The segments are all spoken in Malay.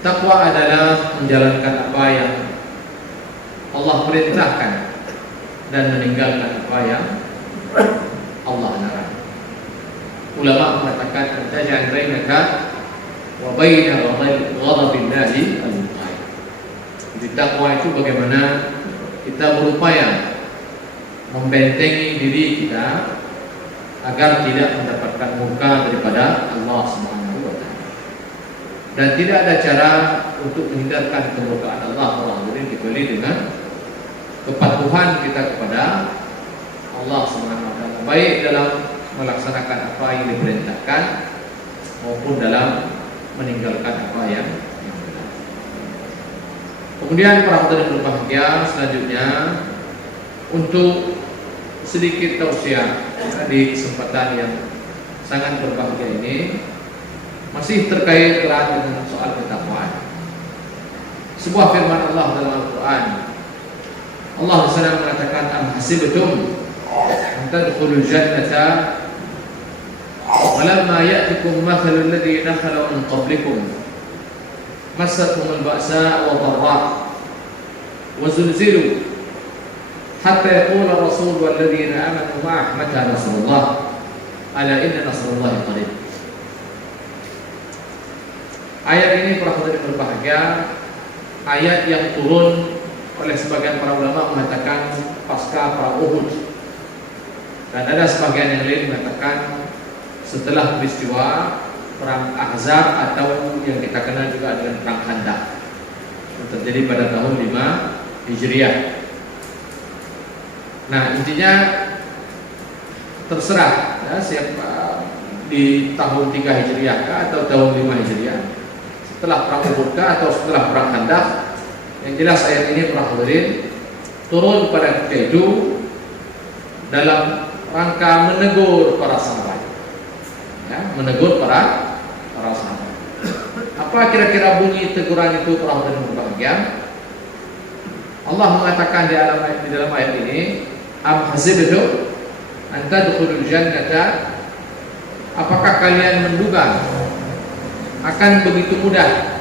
Takwa adalah menjalankan apa yang Allah perintahkan dan meninggalkan apa yang Allah larang. Ulama mengatakan antaj'al bainaka wa baina ghadabillahi al-muqayy. Jadi takwa itu bagaimana kita berupaya membentengi diri kita agar tidak mendapatkan murka daripada Allah Subhanahu wa taala. Dan tidak ada cara untuk menghindarkan kemurkaan Allah kecuali dengan kepatuhan kita kepada Allah Subhanahu wa taala, baik dalam melaksanakan apa yang diperintahkan maupun dalam meninggalkan apa yang benar. Kemudian para hadirin berbahagia, selanjutnya untuk sedikit tausiah di kesempatan yang sangat berbahagia ini, masih terkait erat dengan soal ketakwaan. Sebuah firman Allah dalam Al-Quran, Allah SWT mengatakan, am hasibtum an tadkhulul jannata walamma ya'tikum mathalul ladzina khalu min qablikum massatuhumul ba'sa wa dharra wa zulzilu hatta yaqula rasul wal ladzina amanu ma'ah mata nasrullah ala inna nasrullahi qarib. Ayat ini para hadirin berbahagia, ayat yang turun oleh sebagian para ulama mengatakan pasca perang Uhud, dan ada sebagian yang lain mengatakan setelah peristiwa perang Ahzab atau yang kita kenal juga dengan perang Khandaq yang terjadi pada tahun 5 Hijriah. Nah, intinya terserah ya, siapa di tahun 3 Hijriah atau tahun 5 Hijriah, setelah perang Uhud atau setelah perang Khandaq. Yang jelas ayat ini para hadirin turun pada ketika itu dalam rangka menegur para sahabat, ya, menegur para sahabat. Apa kira-kira bunyi teguran itu para hadirin berbahagia? Allah mengatakan di dalam ayat ini, am hasibtum an tadkhulul jannata, apakah kalian menduga akan begitu mudah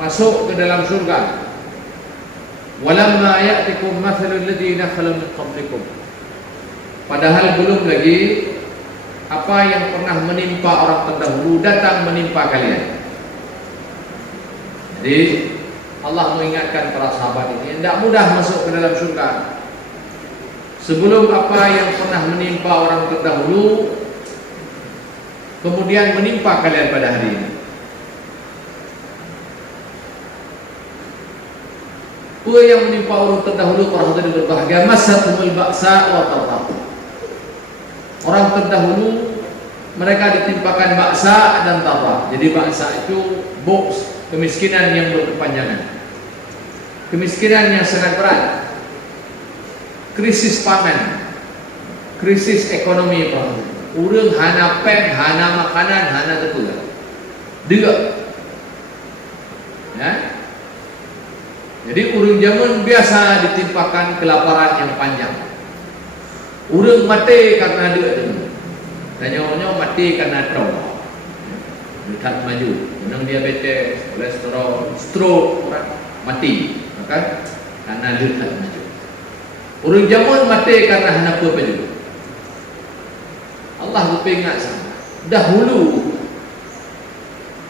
masuk ke dalam surga? Walamma ya'tikum mathalul ladzina khalu min qablikum, padahal belum lagi apa yang pernah menimpa orang terdahulu datang menimpa kalian. Jadi Allah mengingatkan para sahabat ini tidak mudah masuk ke dalam surga sebelum apa yang pernah menimpa orang terdahulu kemudian menimpa kalian pada hari ini. Apa yang menimpa orang terdahulu para hadirin berbahagia, masatumul ba'sa wa dharra. Orang terdahulu mereka ditimpakan ba'sa dan dharra. Jadi ba'sa itu box, kemiskinan yang berkepanjangan, kemiskinan yang sangat berat, krisis pangan, krisis ekonomi para hadirin. Urang hana pen, hana makanan, hana tepuga. Dia. Ya. Jadi urang zaman biasa ditimpakan kelaparan yang panjang. Urang mati karena dia. Tanya-tanya mati karena trauma. Dekat maju, menang diabetes, kolesterol, stroke, orang mati, maka karena dia tak maju. Urang zaman mati karena hana apa juga. Allah berperingat sama. Dahulu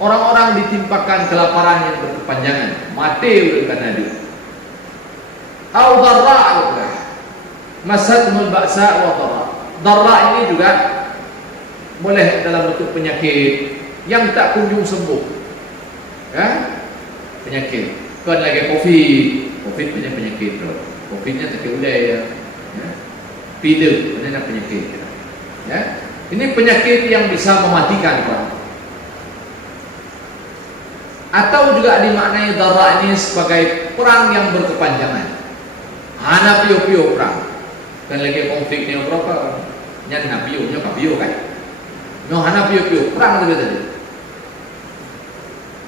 orang-orang ditimpakan kelaparan yang berkepanjangan, mati oleh karena dia. Au dharra, masatumul ba'sa wa dharra. Dharra ini juga boleh dalam bentuk penyakit yang tak kunjung sembuh. Ya? Penyakit. Bukan lagi COVID punya penyakit. COVID-nya tak boleh ya. Pide, mana penyakit. Ya, ini penyakit yang bisa mematikan orang. Atau juga dimaknai dharra ini sebagai perang yang berkepanjangan. Hana pio-pio perang. Kan lagi konflik ni berapa? Nyan na pio-nya kapio kan? No hana pio-pio perang tadi.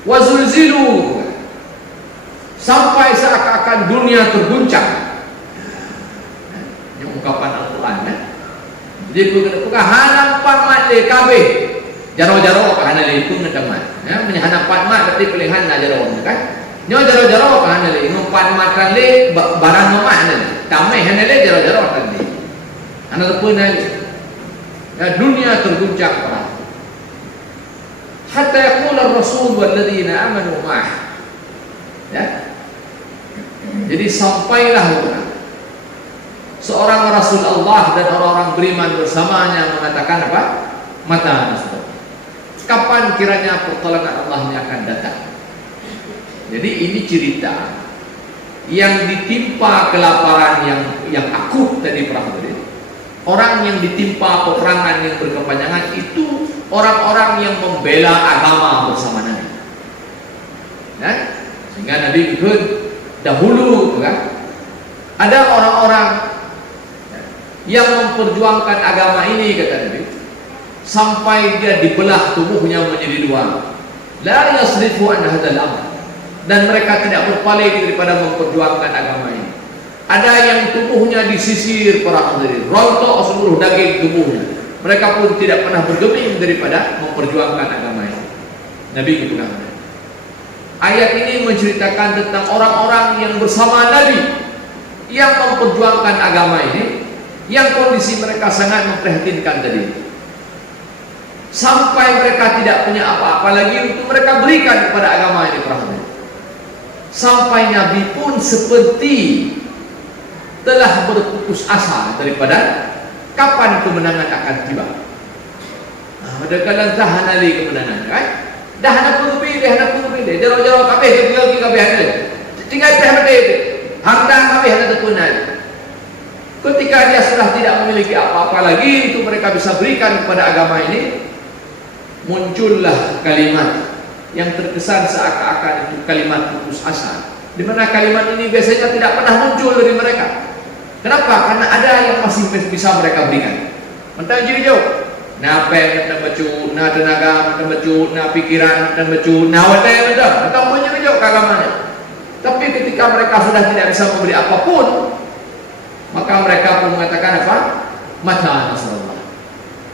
Wa zulzilu, sampai seakan-akan dunia terguncang. Ini ungkapan Al-Quran ya. Jadi bukan hanam pamat le kabeh Jaro-jaro ka hanali itu ngedaman. Ya, menyahana patmat berarti pilihan na jaro kan. Nyo jaro-jaro ka hanali ngumpan makan le barang mama hanali. Tamai hanali jaro-jaro tadi. Ana pun nali. Ya, dunia terguncang parah. Hatta yaqul ar-rasul walladzina amanu ma'ah. Ya. Jadi sampailah seorang Rasul Allah dan orang-orang beriman bersamanya mengatakan apa? Mata nasrul. Kapan kiranya pertolongan Allah ini akan datang? Jadi ini cerita yang ditimpa kelaparan yang akut tadi para hadirin. Orang yang ditimpa peperangan yang berkepanjangan itu orang-orang yang membela agama bersama Nabi. Ya? Sehingga Nabi ikut dahulu, kan? Ada orang-orang yang memperjuangkan agama ini, kata Nabi, sampai dia dibelah tubuhnya menjadi dua. La yasrifu an hadzal amr. Dan mereka tidak berpaling daripada memperjuangkan agama ini. Ada yang tubuhnya disisir para hadirin, rontok seluruh daging tubuhnya. Mereka pun tidak pernah bergeming daripada memperjuangkan agama ini. Nabi itu kan. Ayat ini menceritakan tentang orang-orang yang bersama Nabi yang memperjuangkan agama ini, yang kondisi mereka sangat memprihatinkan tadi. Sampai mereka tidak punya apa-apa lagi untuk mereka berikan kepada agama ini, perhatian. Sampai Nabi pun seperti telah berputus asa daripada kapan kemenangan akan tiba. Padahal tahan ali kemenangan, kan? Dah nak pilih, jauh-jauh kabeh ada. Tinggal terhadap harta kabeh ada terpunai. Ketika dia sudah tidak memiliki apa-apa lagi untuk mereka bisa berikan kepada agama ini, muncullah kalimat yang terkesan seakan-akan itu kalimat putus asa, di mana kalimat ini biasanya tidak pernah muncul dari mereka. Kenapa? Karena ada yang masih bisa mereka berikan. Mentang jauh-jauh, na pen, na bacu, na tenaga, na bacu, na pikiran, na bacu, na wadah, mentang jauh agamanya. Tapi ketika mereka sudah tidak bisa memberi apapun, maka mereka pun mengatakan apa? Mata nasrullah.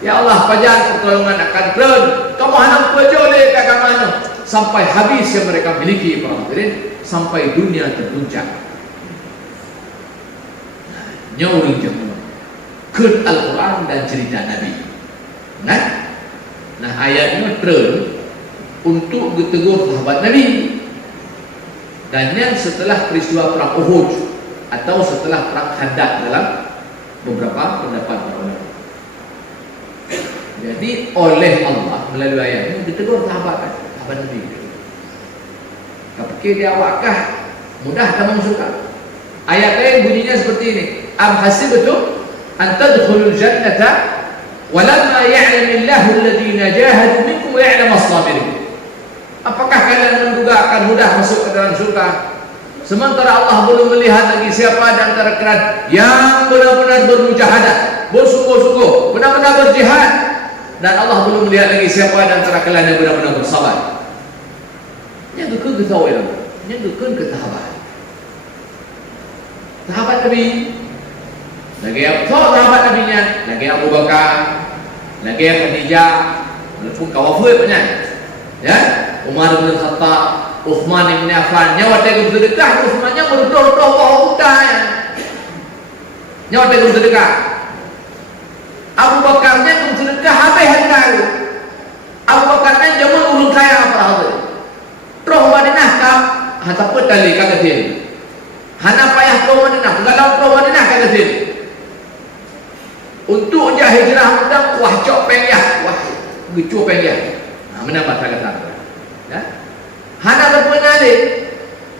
Ya Allah, pajan pertolongan akan turun. Kamu hendak berjolek agamanya sampai habis yang mereka miliki, para hadirin, sampai dunia terguncang. Nyawring jamu ke Al-Quran dan cerita Nabi. Nah ayatnya turun untuk ditegur sahabat Nabi. Dan yang setelah peristiwa perang Uhud atau setelah perang Khandaq dalam beberapa pendapat para ulama. Jadi oleh Allah melalui ayat ini ditegur sahabat Nabi. Tapi dia awakah mudah kamu masukkan? Ayat lain bunyinya seperti ini. Am hasibtum an tadkhulul jannata walamma ya'lamillahu alladhina jahadu minkum wa ya'lamu as-sabirin. Apakah kalian menduga akan mudah masuk ke dalam surga sementara Allah belum melihat lagi siapa di antara kalian yang benar-benar bermujahadah, bersungguh-sungguh, benar-benar berjihad, dan Allah belum melihat lagi siapa di antara kalian yang benar-benar bersabar. Yang ketahuan, yang ketahuan. Sahabat Nabi, lagi sahabat Nabi-nya, lagi Abu Bakar, lagi Khadijah, walaupun kawafir banyak, ya, Umar bin Khattab, Uthman bin Affan, nyawa teguh sedekah, Uthmannya berdoa-doa bawa utang, nyawa teguh sedekah. Abu Bakarnya pun sedekah habis hari. Abu Bakarnya jaman ulun kaya apa hal. Roh Madinah kah? Hata petali kagak sini. Hana payah roh Madinah, galau roh Madinah kagak sini. Untuk dia hijrah mudah, wah cok pengyah, wah gecu pengyah. Nah, menambah kata-kata. Ya. Hana terpenali.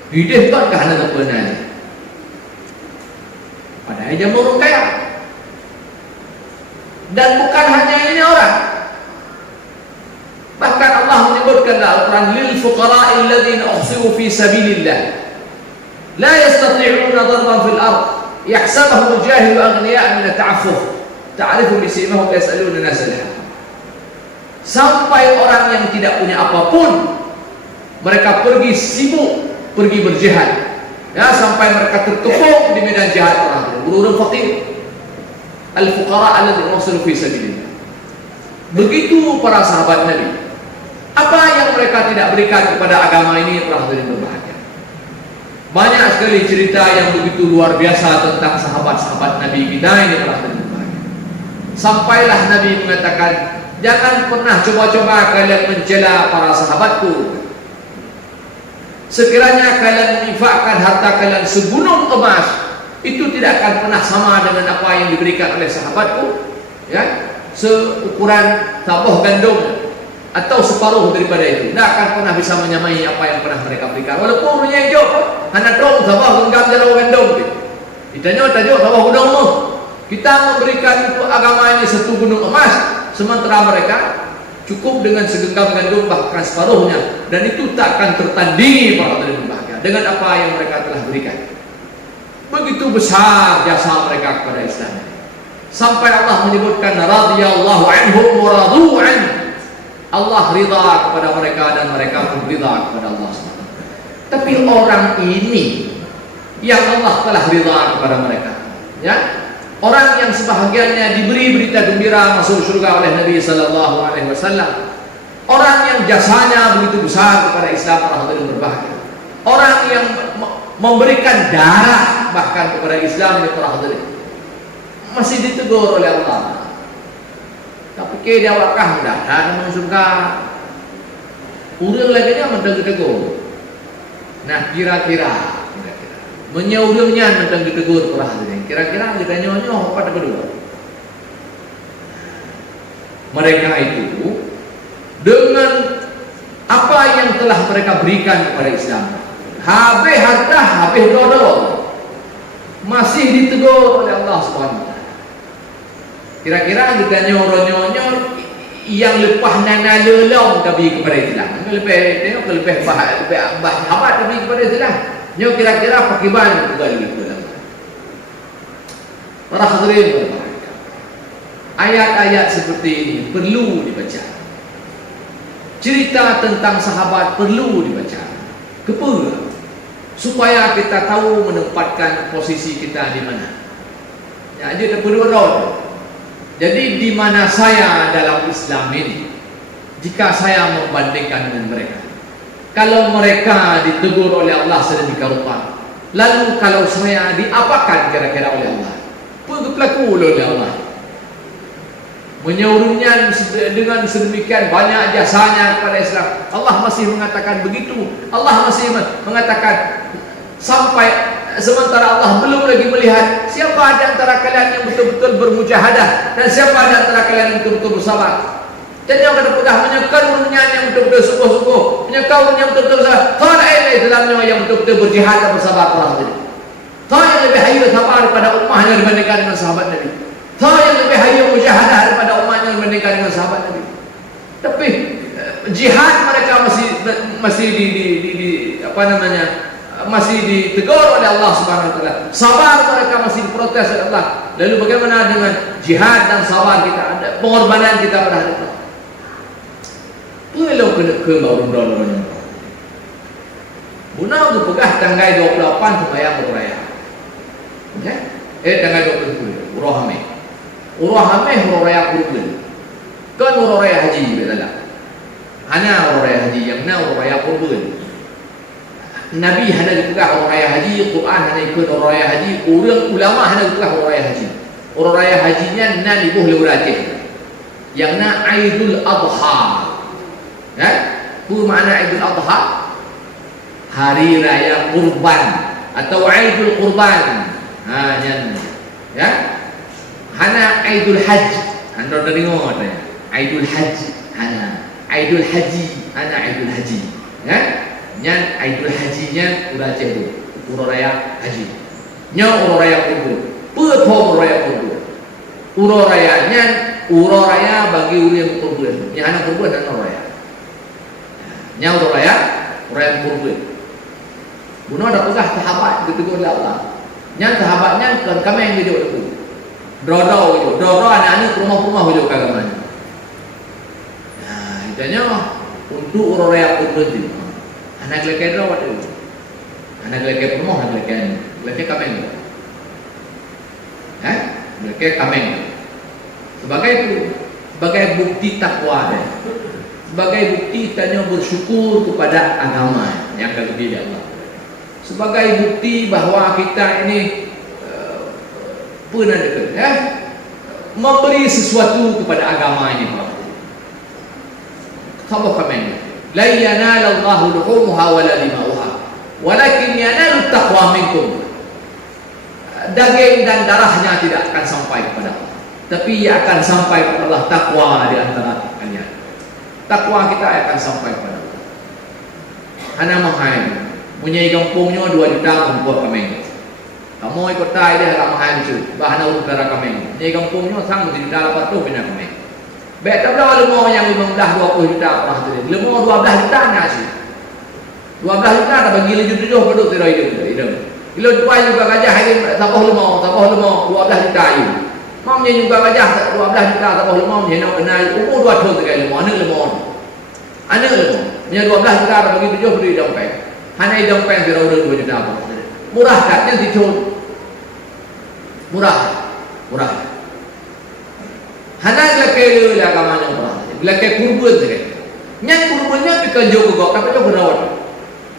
Hidih tak kah hana terpenali. Padahal dia orang kaya. Dan bukan hanya ini orang. Bahkan Allah menyebutkan dalam Al-Quran lil fuqara'i alladhina uhsiru fi sabilillah la yastati'una darban fil ard yahsabuhum al-jahilu aghniya'a min at-ta'affuf ta'rifu bi simahum yas'aluna an-nasa al-haq. Sampai orang yang tidak punya apapun mereka pergi sibuk, pergi berjihad, ya, sampai mereka terkepung di medan jihad orang, orang fakir. Al-fuqara alladhina uhsiru fi sabilillah. Begitu para sahabat Nabi. Apa yang mereka tidak berikan kepada agama ini, para hadirin berbahagia. Banyak sekali cerita yang begitu luar biasa tentang sahabat-sahabat Nabi kita ini, para hadirin berbahagia. Sampailah Nabi mengatakan, jangan pernah coba-coba kalian mencela para sahabatku. Sekiranya kalian menginfakkan harta kalian segunung emas, itu tidak akan pernah sama dengan apa yang diberikan oleh sahabatku, ya, seukuran tabuh gandum atau separuh daripada itu. Tidak akan pernah bisa menyamai apa yang pernah mereka berikan. Walaupun punya hijau, hanya terong tabuh genggam jalau gandum. Ditanya tajuk tabuh gunung. Kita memberikan untuk agama ini 1 gunung emas, sementara mereka cukup dengan segenggam gandum, bahkan separuhnya, dan itu tak akan tertandingi para hadirin berbahagia dengan apa yang mereka telah berikan. Begitu besar jasa mereka kepada Islam. Sampai Allah menyebutkan radhiyallahu anhum wa radu an. Allah ridha kepada mereka dan mereka pun ridha kepada Allah SWT. Tapi orang ini yang Allah telah ridha kepada mereka, ya, orang yang sebahagiannya diberi berita gembira masuk surga oleh Nabi sallallahu alaihi wasallam, orang yang jasanya begitu besar kepada Islam, para hadirin berbahagia, orang yang memberikan darah bahkan kepada Islam ini, para hadirin, masih ditegur oleh Allah. Tak fikir dia wakah dah memang surga. Urang lagi dia mentang ditegur. Nah, kira-kira menyaurungnya mentang ditegur, para hadirin. Kira-kira kita nyonya apa tak kedua? Mereka itu dengan apa yang telah mereka berikan kepada Islam, habis harta, habis dodol, masih ditegur oleh Allah SWT. Kira-kira kita nyor-nyor yang lepas nana lelong kami kepada Islam, lebih tengok lebih bahabat kami kepada Islam. Nyor kira-kira pakai ban juga gitu lah. Para hadirin berbahagia, ayat-ayat seperti ini perlu dibaca. Cerita tentang sahabat perlu dibaca. Kenapa? Supaya kita tahu menempatkan posisi kita di mana. Ya, jadi berdua. Jadi di mana saya dalam Islam ini, jika saya membandingkan dengan mereka, kalau mereka ditegur oleh Allah sedemikian rupa, lalu kalau saya diapakan kira-kira oleh Allah, pelaku oleh Allah, menyaurungnya dengan sedemikian banyak jasanya kepada Islam, Allah masih mengatakan begitu. Allah masih mengatakan sampai sementara Allah belum lagi melihat siapa di antara kalian yang betul-betul bermujahadah dan siapa di antara kalian yang betul-betul bersabar. Dan yang sudah menyekar yang betul-betul sungguh-sungguh, menyekar yang betul-betul bersabar. Qala ini dalamnya yang betul-betul berjihad dan bersabar, para hadirin. Tahu yang lebih hayyu sabar daripada ummahnya dibandingkan dengan sahabat Nabi. Tahu yang lebih hayyu mujahadah daripada ummahnya dibandingkan dengan sahabat Nabi. Tapi jihad mereka masih masih ditegur oleh Allah Subhanahu wa taala. Sabar mereka masih diprotes oleh Allah. Lalu bagaimana dengan jihad dan sabar kita, ada pengorbanan kita pada hari itu? Belum kena ke baru-baru. Bunau tu pegah tanggal 28 sembahyang berraya. Ya? Tanggal 20 Urah Hamid. Urah Hamid berraya kurban. Kan berraya haji betul. Hanya berraya haji yang na berraya kurban. Nabi hanya dipegah orang raya haji, Quran hanya ikut orang raya haji, orang ulama hanya dipegah orang raya haji. Orang raya hajinya na libuh leuratih. Yang na Aidul Adha. Ya? Apa makna Aidul Adha? Hari raya kurban atau Aidul Kurban. Yang ya. Hana Aidul Haji. Anda dah dengar tak? Aidul Haji. Hana Aidul Haji, hana Aidul Haji. Ya? Nyan Aidul Hajinya udah cedo Uro Raya Haji nya Uro Raya Kurban Uro Raya Kurban Uro Raya nyan Uro Raya bagi uri yang kurban yang anak kurban dan Uro Raya nya Uro Raya Kurban bunuh ada pegah sahabat gitu oleh Allah nyan sahabatnya kan kami yang video itu Dodo anak-anak rumah-rumah video kagamanya. Nah itanya untuk Uro Raya Kurban itu anak lelaki rawat itu, anak lelaki pemoh, anak lelaki kameng, lelaki kameng. Sebagai itu sebagai bukti takwa dia, sebagai bukti tanya bersyukur kepada agama yang kami Allah, sebagai bukti bahawa kita ini memberi sesuatu kepada agama ini. Apa komen? La yanalallahu luhumuha wala dima'uha walakin yanalut taqwa minkum. Daging dan darahnya tidak akan sampai kepada Allah, tapi ia akan sampai kepada Allah takwa di antara kalian. Takwa kita akan sampai kepada Allah. Hana mahai punya kampungnya 2 juta membuat kami. Kamu ikut tai dia agak mahal tu. Bahan utara kami. Ni kampungnya sang 1 juta 800 punya kami. Baik tak berapa lemah yang 15-20 juta orang tu. Lemah 12 juta nak sih. 12 juta dah bagi 7 penduduk tirai hidup. Kalau jual juga gajah hari sabah lemah 12 juta you. Mamnya juga gajah 12 juta sabah lemah ni nak kenal umur 2 tahun sekali lemah anak lemah. Anak lemah. Nya 12 juta dah bagi 7 beri dompet. Hanya dompet tirai 2 juta apa. Murah tak yang dicul. Murah. Hana lelaki le agama yang murah. Lelaki kurban saja. Yang kurbannya bukan jauh kau, tapi jauh berawat.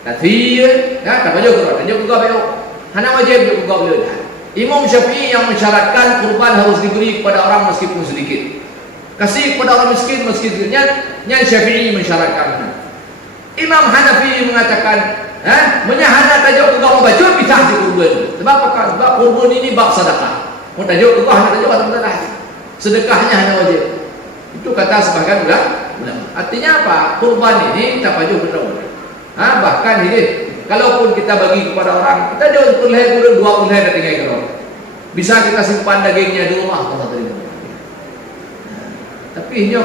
Tapi ya, tapi jauh berawat. Jauh kau berawat. Hana wajib jauh kau berawat. Imam Syafi'i yang mensyaratkan kurban harus diberi kepada orang meskipun sedikit. Kasih kepada orang miskin meskipun yang Syafi'i mensyaratkan. Imam Hanafi mengatakan menyahana tajuk kau baca pisah di kurban. Sebab apa? Sebab kurban ini bab sedekah. Mau tajuk kau hana tajuk atau tak? Sedekahnya hanya wajib. Itu kata sebagian ulama. Artinya apa? Kurban ini tak wajib betul. Bahkan ini kalaupun kita bagi kepada orang, kita jual perleh kurang 2 perleh dah tinggal kalau. Bisa kita simpan dagingnya di rumah kalau terima. Tapi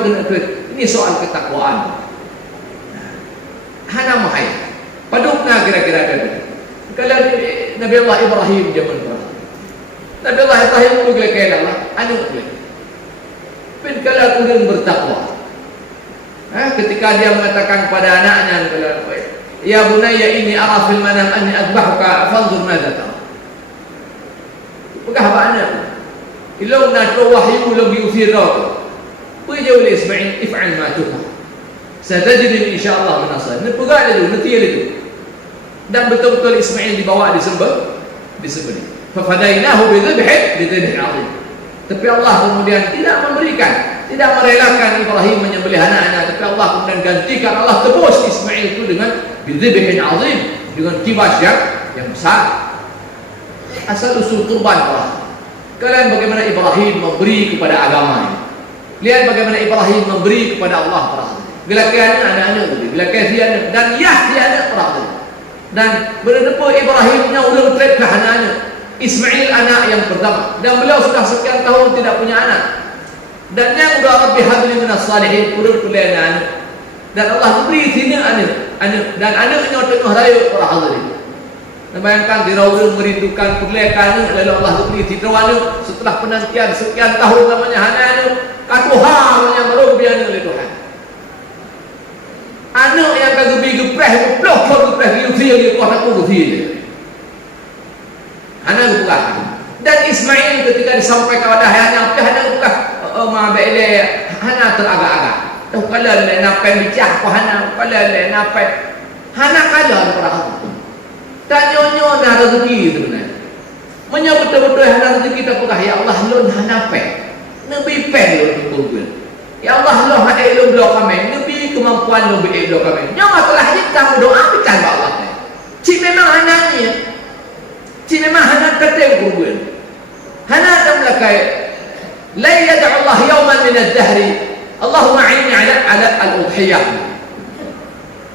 ini soal ketakwaan. Hana mahai. Padukna kira-kira ada. Kalau Nabi Allah Ibrahim zaman perang. Nabi Allah Ibrahim itu kira-kira Allah. Anu boleh. Tapi kalau kemudian bertakwa. Ketika dia mengatakan kepada anaknya, ya bunayya inni ara fil manam anni adbahuka fanzur madza tara. Pegah anak. Ilau natu wahyu lam yusira. Puja oleh Ismail if'al ma tuhma. Satajidni insyaallah min asal. Ni pegah dulu, nanti itu. Dan betul-betul Ismail dibawa disembelih. Fa fadainahu bi dhibhin 'azim. Tapi Allah kemudian tidak memberikan, tidak merelakan Ibrahim menyembelih anaknya, tapi Allah kemudian gantikan, Allah tebus Ismail itu dengan bidzibhin azim, dengan kibas yang besar. Asal usul kurban Allah. Kalian bagaimana Ibrahim memberi kepada agama ini. Lihat bagaimana Ibrahim memberi kepada Allah perhati. Gelakiannya anaknya tadi, gelakiannya dan Yahya perhati. Dan benar-benar Ibrahimnya udah trek ke anaknya. Ismail anak yang pertama, dan beliau sudah sekian tahun tidak punya anak. Dan yang sudah Rabbi habli minas salihin urut punya anak. Dan Allah beri sini anak dan anaknya tengah raya para hadirin. Bayangkan dirawat merindukan punya lalu Allah beri sini anak setelah penantian sekian tahun namanya anak katuhan yang baru biar oleh Tuhan. Anak yang kagumi gepreh blok gepreh dia kuat aku dia. Anak bukan. Dan Ismail ketika disampaikan kepada ayahnya, anak bukan mabele, anak teragak-agak. Tahu kalau le napai bicah ko anak, kalau le napai anak kalah orang. Tanya-nyo nak rezeki sebenarnya. Menyebut betul-betul anak rezeki kita pegah ya Allah lon napai. Nabi pen lon kurban. Ya Allah lo hadai lo blok kami. Nabi kemampuan lo bi blok kami. Nyo masalah kita doa kita Allah. Cik memang anaknya Cina mah hana tertib kurban. Hana tamlakai. La yad'u Allah yawman min ad-dahr. Allahumma a'inni ala al-udhiyah.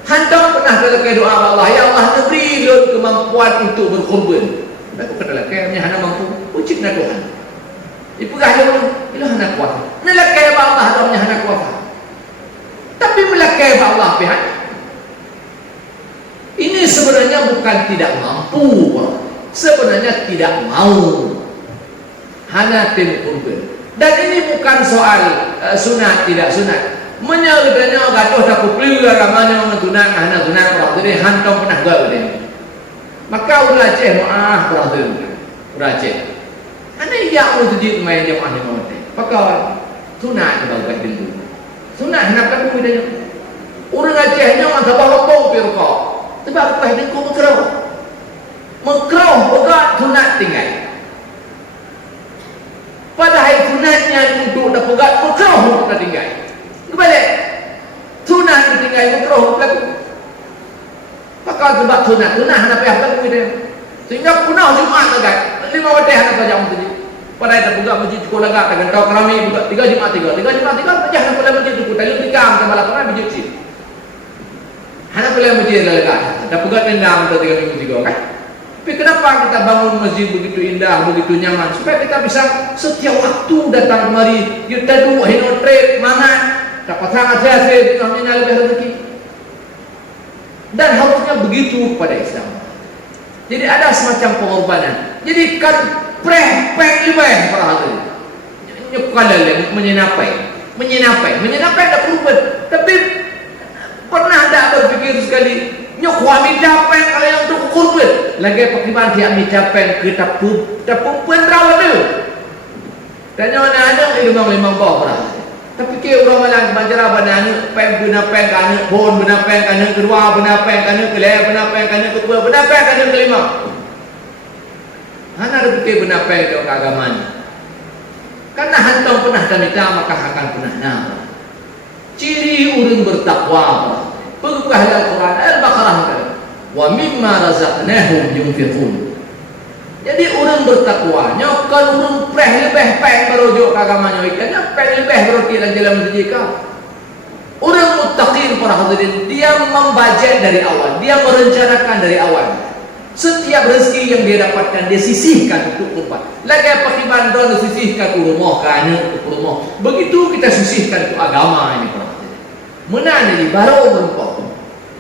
Hantam pernah terlakai doa Allah, ya Allah beri lon kemampuan untuk berkurban. Aku kata lakai hana mampu, ucik na Tuhan. Ipegah dia ilo hana kuat. Nalakai ba Allah domnya hana kuat. Tapi melakai ba Allah pihak. Ini sebenarnya bukan tidak mampu, sebenarnya tidak mau. Hana tim kurban. Dan ini bukan soal sunat tidak sunat. Menyalurkannya gaduh tak kupil ramanya mentunang hana tunang orang jadi hantam pernah gak dia. Maka ulah ceh maaf berhasil. Ulah ceh. Hana iya mau jadi main jamaah ni mau teh. Pakau Sunat ke bau dulu. Sunat hendak kan dia. Orang Acehnya orang tak bawa pi rokok. Sebab kuih dengku mekrau. Mekrau begat sunat tinggal. Padahal sunatnya untuk dah pegat mekrau dah tinggal. Kebalik. Sunat tinggal mekrau berlaku. Pakal sebab sunat hendak payah berlaku dia. Sehingga punah Jumaat agak 5 wadih hendak belajar masjid. Padahal tak buka masjid sekolah agak tak gantau kerami buka 3 Jumaat 3 belajar hendak boleh masjid tu. Lalu tikam sama lapangan masjid sih. Hendak boleh masjid dah agak. Tak buka kendam tu 3 minggu 3 kan. Tapi kenapa kita bangun masjid begitu indah, begitu nyaman? Supaya kita bisa setiap waktu datang kemari. Kita duduk, hino trade, mangan. Dapat sangat hasil, namanya lebih rezeki. Dan harusnya begitu kepada Islam. Jadi ada semacam pengorbanan. Jadi kan peng lebih para hadirin. Nyukalal menyenapai tak berubah. Tapi pernah tak berfikir sekali nyok wami dapen kalau yang untuk kurban lagi pakiban dia ambil dapen ke tapung pendrawa tu dan yang ada limang bawah tapi ke orang malang banjara banana pen guna pen kana bon guna pen kana kedua guna pen kana kelai guna pen kana kedua guna pen kana kelima hana ada ke guna pen ke agama karena hantam pernah damita maka akan pernah nama ciri orang bertakwa Pegawai Al-Quran Al-Baqarah wa mimma razaqnahum yunfiqun. Jadi orang bertakwa nyokan orang preh lebih peng merujuk agamanya ikannya peng lebih berarti dalam jalan rezeki. Orang muttaqin para hadirin dia membajet dari awal, dia merencanakan dari awal. Setiap rezeki yang dia dapatkan dia sisihkan untuk kurban. Lagi pakiban don sisihkan untuk rumah kana untuk rumah. Begitu kita sisihkan untuk agama ini para menang jadi baru berupa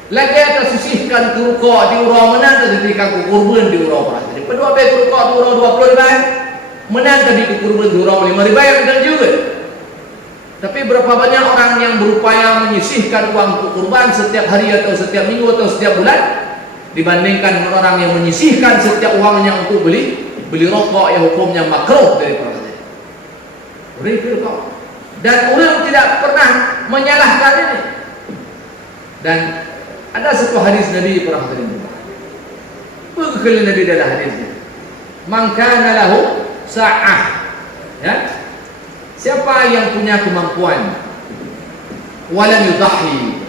lagi akan sisihkan ke rukuk di urau menang tadi ke kurban di urau jadi kedua baik rukuk di urau 20 ribu menang tadi ke kurban di urau 5 ribu dan juga tapi berapa banyak orang yang berupaya menyisihkan uang untuk kurban setiap hari atau setiap minggu atau setiap bulan dibandingkan dengan orang yang menyisihkan setiap uangnya untuk beli rokok yang hukumnya makruh dari para rokok dan orang tidak pernah menyalahkan ini. Dan ada satu hadis Nabi pernah terima. Begitu Nabi dalam hadisnya. Man kana lahu sa'ah. Ya. Siapa yang punya kemampuan walam yudhi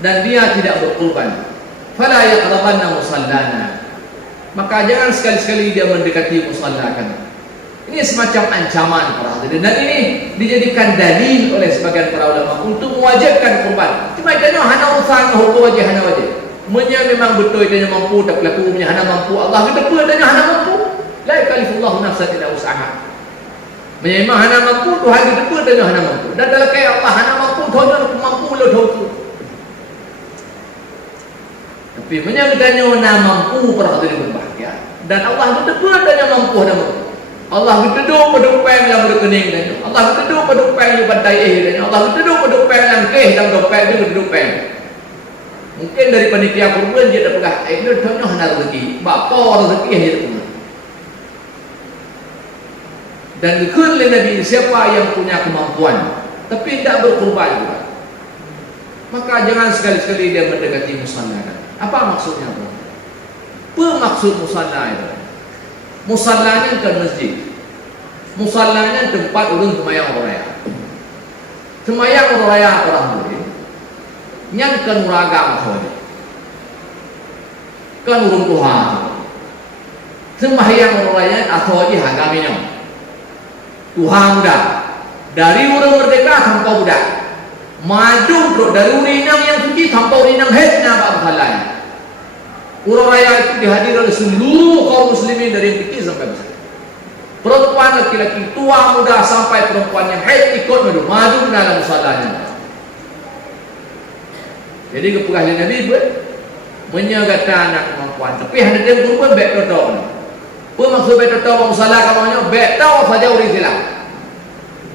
dan dia tidak berkorban, fala yaqrabanna musallana. Maka jangan sekali-sekali dia mendekati musalla kami. Ini semacam ancaman para hadirin dan ini dijadikan dalil oleh sebagian para ulama untuk mewajibkan kurban. Cuma dia hana usaha hukum wajib hana wajib. Menya memang betul dia mampu tak pelaku punya hana mampu. Allah kita pun dia hana mampu. La yakallifullahu nafsan illa wus'aha. Menya memang hana mampu Tuhan kita pun dia hana mampu. Dan dalam kaya Allah hana mampu Tuhan dia mampu lo tu. Tapi menya kita hana mampu para hadirin berbahagia dan Allah kita pun dia mampu hana mampu. Allah berteduh pada peng yang berkening dan Allah berteduh pada peng yang bantai dan Allah berteduh pada peng yang keh dan dompet dia berteduh peng. Mungkin dari panitia kurban dia dah pegang dia tanya hana rezeki, bapa rezeki dia punya. Dan dikul oleh Nabi siapa yang punya kemampuan tapi tidak berkorban juga. Maka jangan sekali-sekali dia mendekati musalla. Apa maksudnya? Apa maksud musalla itu? Musallanya ke masjid. Musallanya tempat orang semayang raya. Semayang raya orang boleh. Yang kan uragam sahaja. Kan urung Tuhan. Semayang raya atau aja hagaminya. Tuhan dah. Dari orang merdeka sampai budak. Maju bro dari urinang yang suci sampai urinang head nak musallanya. Urau raya itu dihadiri oleh seluruh kaum muslimin dari yang kecil sampai besar. Perempuan, laki-laki, tua, muda sampai perempuan yang haid ikut maju ke dalam musallanya. Jadi kepugasan Nabi buat menyegatan anak kemampuan. Tapi hendak dia kurban baik totong. Apa maksud baik totong musalla kamunya baik tahu saja uri silang.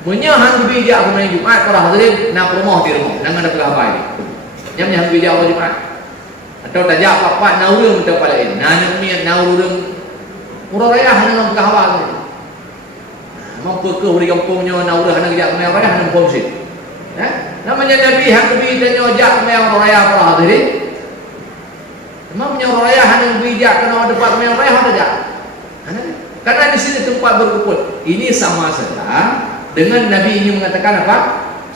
Menyahan bijak kemarin Jumat para hadirin nak rumah di rumah, jangan ada apa ini. Jangan bijak hari Jumat. Atau tajak apa naurung kita palain. Nanang ni naurung urang raya hana ngam kahwa. Mampu ke di kampungnya nak urah nak jak mel raya nak pomsit. Namanya Nabi hang bi tanya jak mel raya para hadirin. Namanya raya hang bijak kena debat mel raya ada jak. Karena di sini tempat berkumpul. Ini sama saja dengan Nabi ini mengatakan apa?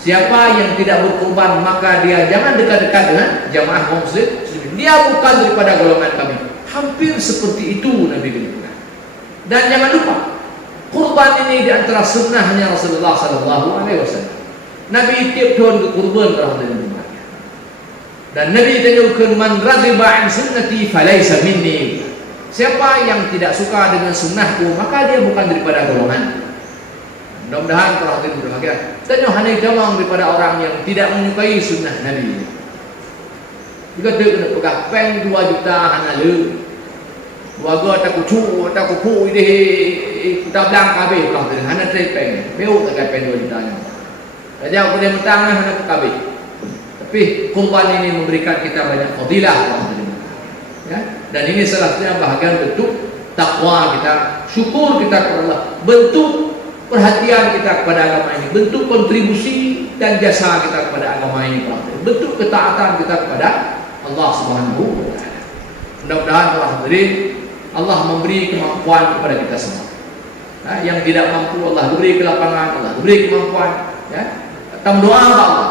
Siapa yang tidak berkorban maka dia jangan dekat-dekat dengan jamaah kaum muslim. Dia bukan daripada golongan kami. Hampir seperti itu Nabi katakan. Dan jangan lupa, kurban ini di antara sunnahnya Rasulullah SAW. Nabi tiap tahun ke kurban berada di rumahnya. Dan Nabi tanyakan man raghiba an sunnati falaysa minni. Siapa yang tidak suka dengan sunnahku maka dia bukan daripada golongan. Mudah-mudahan para hadirin berbahagia. Tanya hanya jawab daripada orang yang tidak menyukai sunnah Nabi. Jika dia kena pegang peng 2 juta hanya le. Warga tak kucu, tak kupu ini kita bilang kabeh kalau dengan hanya peng. Meu tak peng 2 juta nya. Saja boleh mentang hanya kabeh. Tapi kurban ini memberikan kita banyak fadilah ya. Dan ini salah satunya bahagian bentuk takwa kita, syukur kita kepada Allah, bentuk perhatian kita kepada agama ini, bentuk kontribusi dan jasa kita kepada agama ini, bentuk ketaatan kita kepada Allah Subhanahu wa taala. Mudah-mudahan para hadirin Allah memberi kemampuan kepada kita semua. Yang tidak mampu Allah beri kelapangan, Allah beri kemampuan ya. Kita berdoa kepada Allah